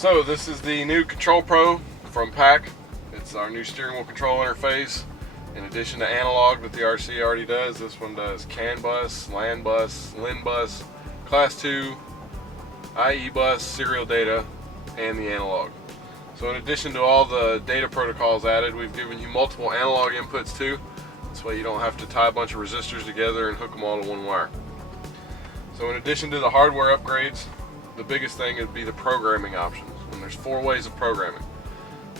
So this is the new Control Pro from PAC. It's our new steering wheel control interface. In addition to analog that the RC already does, this one does CAN bus, LAN bus, LIN bus, Class 2, IE bus, serial data, and the analog. So in addition to all the data protocols added, we've given you multiple analog inputs too. This way you don't have to tie a bunch of resistors together and hook them all to one wire. So in addition to the hardware upgrades, the biggest thing would be the programming options. And there's 4 ways of programming.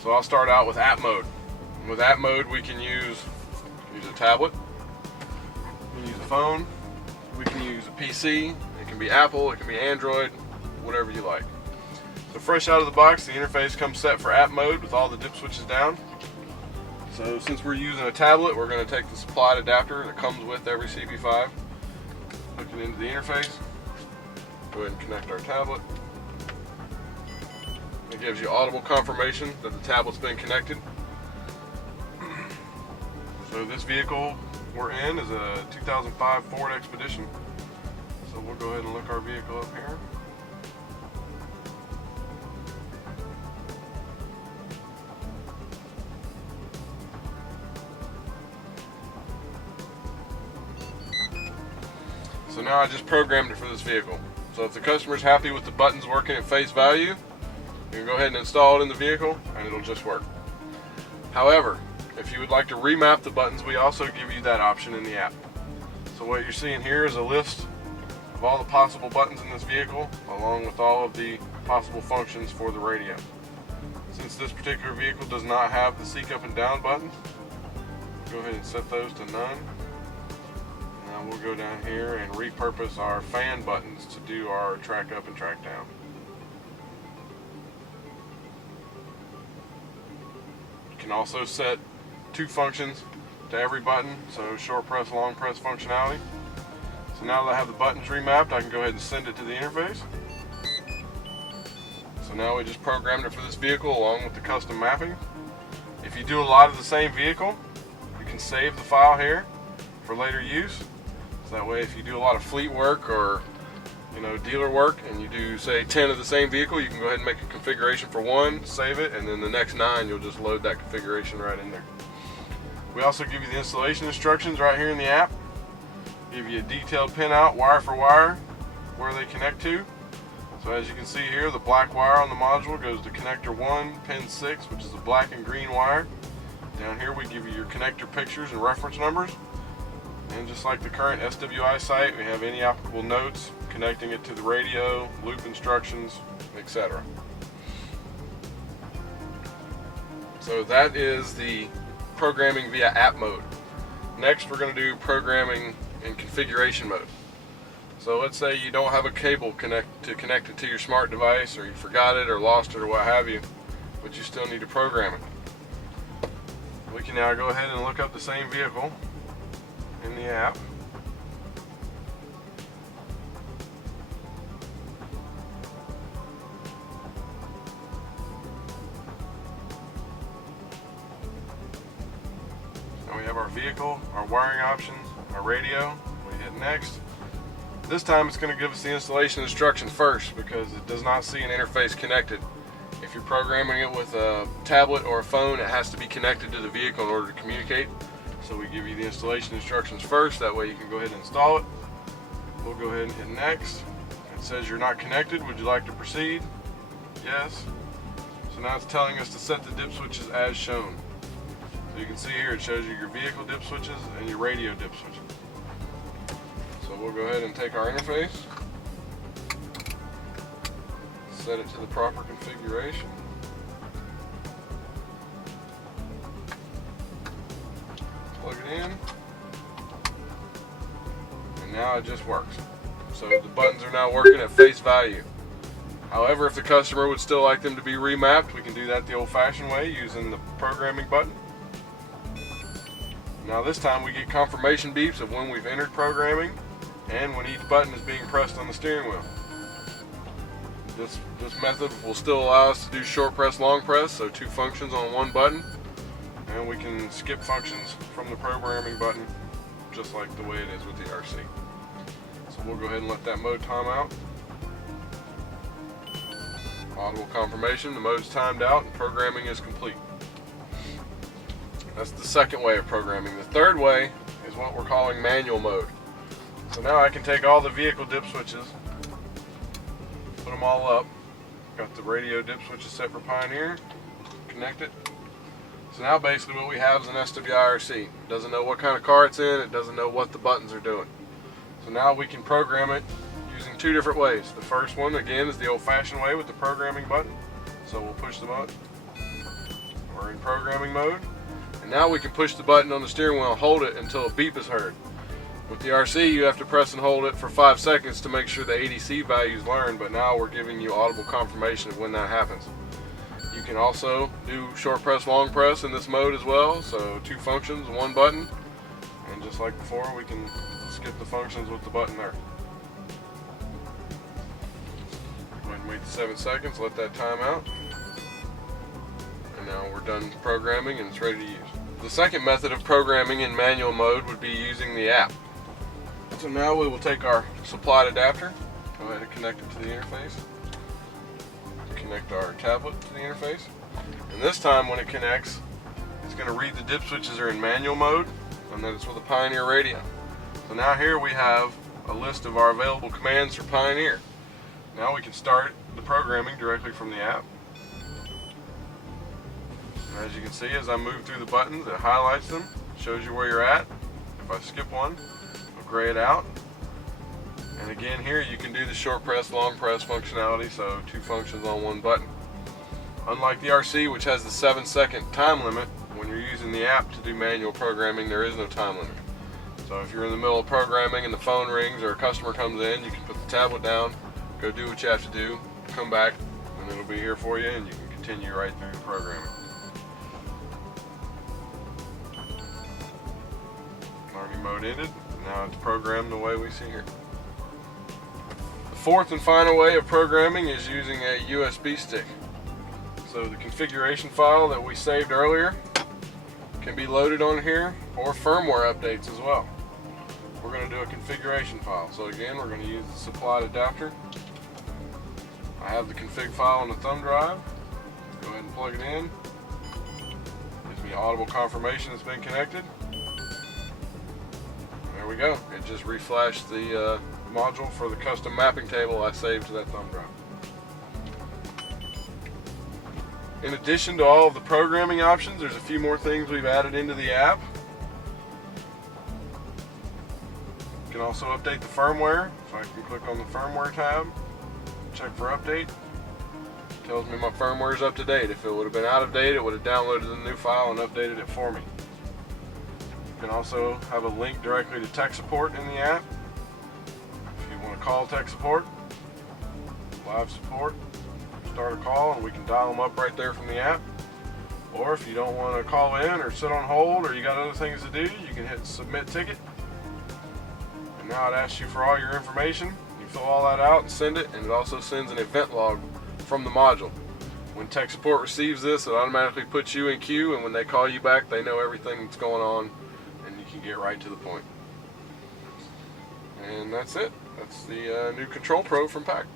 So I'll start out with app mode. And with app mode, we can use a tablet, we can use a phone, we can use a PC. It can be Apple, it can be Android, whatever you like. So fresh out of the box, the interface comes set for app mode with all the dip switches down. So since we're using a tablet, we're going to take the supplied adapter that comes with every CP5, hook it into the interface. Go ahead and connect our tablet. It gives you audible confirmation that the tablet's been connected. So this vehicle we're in is a 2005 Ford Expedition. So we'll go ahead and look our vehicle up here. So now I just programmed it for this vehicle. So if the customer's happy with the buttons working at face value, you can go ahead and install it in the vehicle and it'll just work. However, if you would like to remap the buttons, we also give you that option in the app. So what you're seeing here is a list of all the possible buttons in this vehicle, along with all of the possible functions for the radio. Since this particular vehicle does not have the seek up and down buttons, go ahead and set those to none. Now we'll go down here and repurpose our fan buttons to do our track up and track down. You can also set 2 functions to every button, so short press, long press functionality. So now that I have the buttons remapped, I can go ahead and send it to the interface. So now we just programmed it for this vehicle along with the custom mapping. If you do a lot of the same vehicle, you can save the file here for later use. So that way if you do a lot of fleet work or dealer work and you do say 10 of the same vehicle, you can go ahead and make a configuration for 1, save it, and then the next 9 you'll just load that configuration right in there. We also give you the installation instructions right here in the app. Give you a detailed pinout wire for wire where they connect to. So as you can see here, the black wire on the module goes to connector 1, pin 6, which is a black and green wire. Down here we give you your connector pictures and reference numbers. And just like the current SWI site, we have any applicable notes connecting it to the radio, loop instructions, etc. So that is the programming via app mode. Next we're going to do programming in configuration mode. So let's say you don't have a cable connected to your smart device, or you forgot it or lost it or what have you, but you still need to program it. We can now go ahead and look up the same vehicle in the app. And we have our vehicle, our wiring options, our radio. We hit next. This time it's going to give us the installation instruction first because it does not see an interface connected. If you're programming it with a tablet or a phone, it has to be connected to the vehicle in order to communicate. So we give you the installation instructions first, that way you can go ahead and install it. We'll go ahead and hit next. It says you're not connected, would you like to proceed? Yes. So now it's telling us to set the dip switches as shown. So you can see here it shows you your vehicle dip switches and your radio dip switches. So we'll go ahead and take our interface, set it to the proper configuration. Plug it in, and now it just works. So the buttons are now working at face value. However, if the customer would still like them to be remapped, we can do that the old-fashioned way using the programming button. Now this time we get confirmation beeps of when we've entered programming and when each button is being pressed on the steering wheel. This method will still allow us to do short press, long press, so 2 functions on 1 button. And we can skip functions from the programming button just like the way it is with the RC. So we'll go ahead and let that mode time out. Audible confirmation, the mode's timed out and programming is complete. That's the second way of programming. The third way is what we're calling manual mode. So now I can take all the vehicle dip switches, put them all up. Got the radio dip switches set for Pioneer, connect it. So now basically what we have is an SWIRC. It doesn't know what kind of car it's in, it doesn't know what the buttons are doing. So now we can program it using two different ways. The first one, again, is the old-fashioned way with the programming button. So we'll push the button. We're in programming mode. And now we can push the button on the steering wheel and hold it until a beep is heard. With the RC, you have to press and hold it for 5 seconds to make sure the ADC value is learned, but now we're giving you audible confirmation of when that happens. You can also do short press, long press in this mode as well, so 2 functions, 1 button, and just like before, we can skip the functions with the button there. Go ahead and wait 7 seconds, let that time out, and now we're done programming and it's ready to use. The second method of programming in manual mode would be using the app. So now we will take our supplied adapter, go ahead and connect it to the interface, connect our tablet to the interface, and this time when it connects, it's going to read the dip switches are in manual mode, and then it's with a Pioneer radio. So now here we have a list of our available commands for Pioneer. Now we can start the programming directly from the app. And as you can see, as I move through the buttons, it highlights them, shows you where you're at. If I skip one, gray it out, and again here you can do the short press, long press functionality, so 2 functions on 1 button. Unlike the RC, which has the 7-second time limit, when you're using the app to do manual programming, there is no time limit. So if you're in the middle of programming and the phone rings or a customer comes in, you can put the tablet down, go do what you have to do, come back, and it'll be here for you, and you can continue right through the programming. Learning mode ended. Now it's programmed the way we see here. The fourth and final way of programming is using a USB stick. So the configuration file that we saved earlier can be loaded on here, or firmware updates as well. We're going to do a configuration file. So again, we're going to use the supplied adapter. I have the config file on the thumb drive. Go ahead and plug it in. Gives me audible confirmation it's been connected. There we go. It just reflashed the module for the custom mapping table I saved to that thumb drive. In addition to all of the programming options, there's a few more things we've added into the app. You can also update the firmware. So I can click on the firmware tab, check for update. It tells me my firmware is up to date. If it would have been out of date, it would have downloaded the new file and updated it for me. You can also have a link directly to tech support in the app. If you want to call tech support, live support, start a call and we can dial them up right there from the app. Or if you don't want to call in or sit on hold or you got other things to do, you can hit submit ticket. And now it asks you for all your information. You fill all that out and send it, and it also sends an event log from the module. When tech support receives this, it automatically puts you in queue, and when they call you back, they know everything that's going on and you can get right to the point. And that's it. That's the new Control Pro from PAC.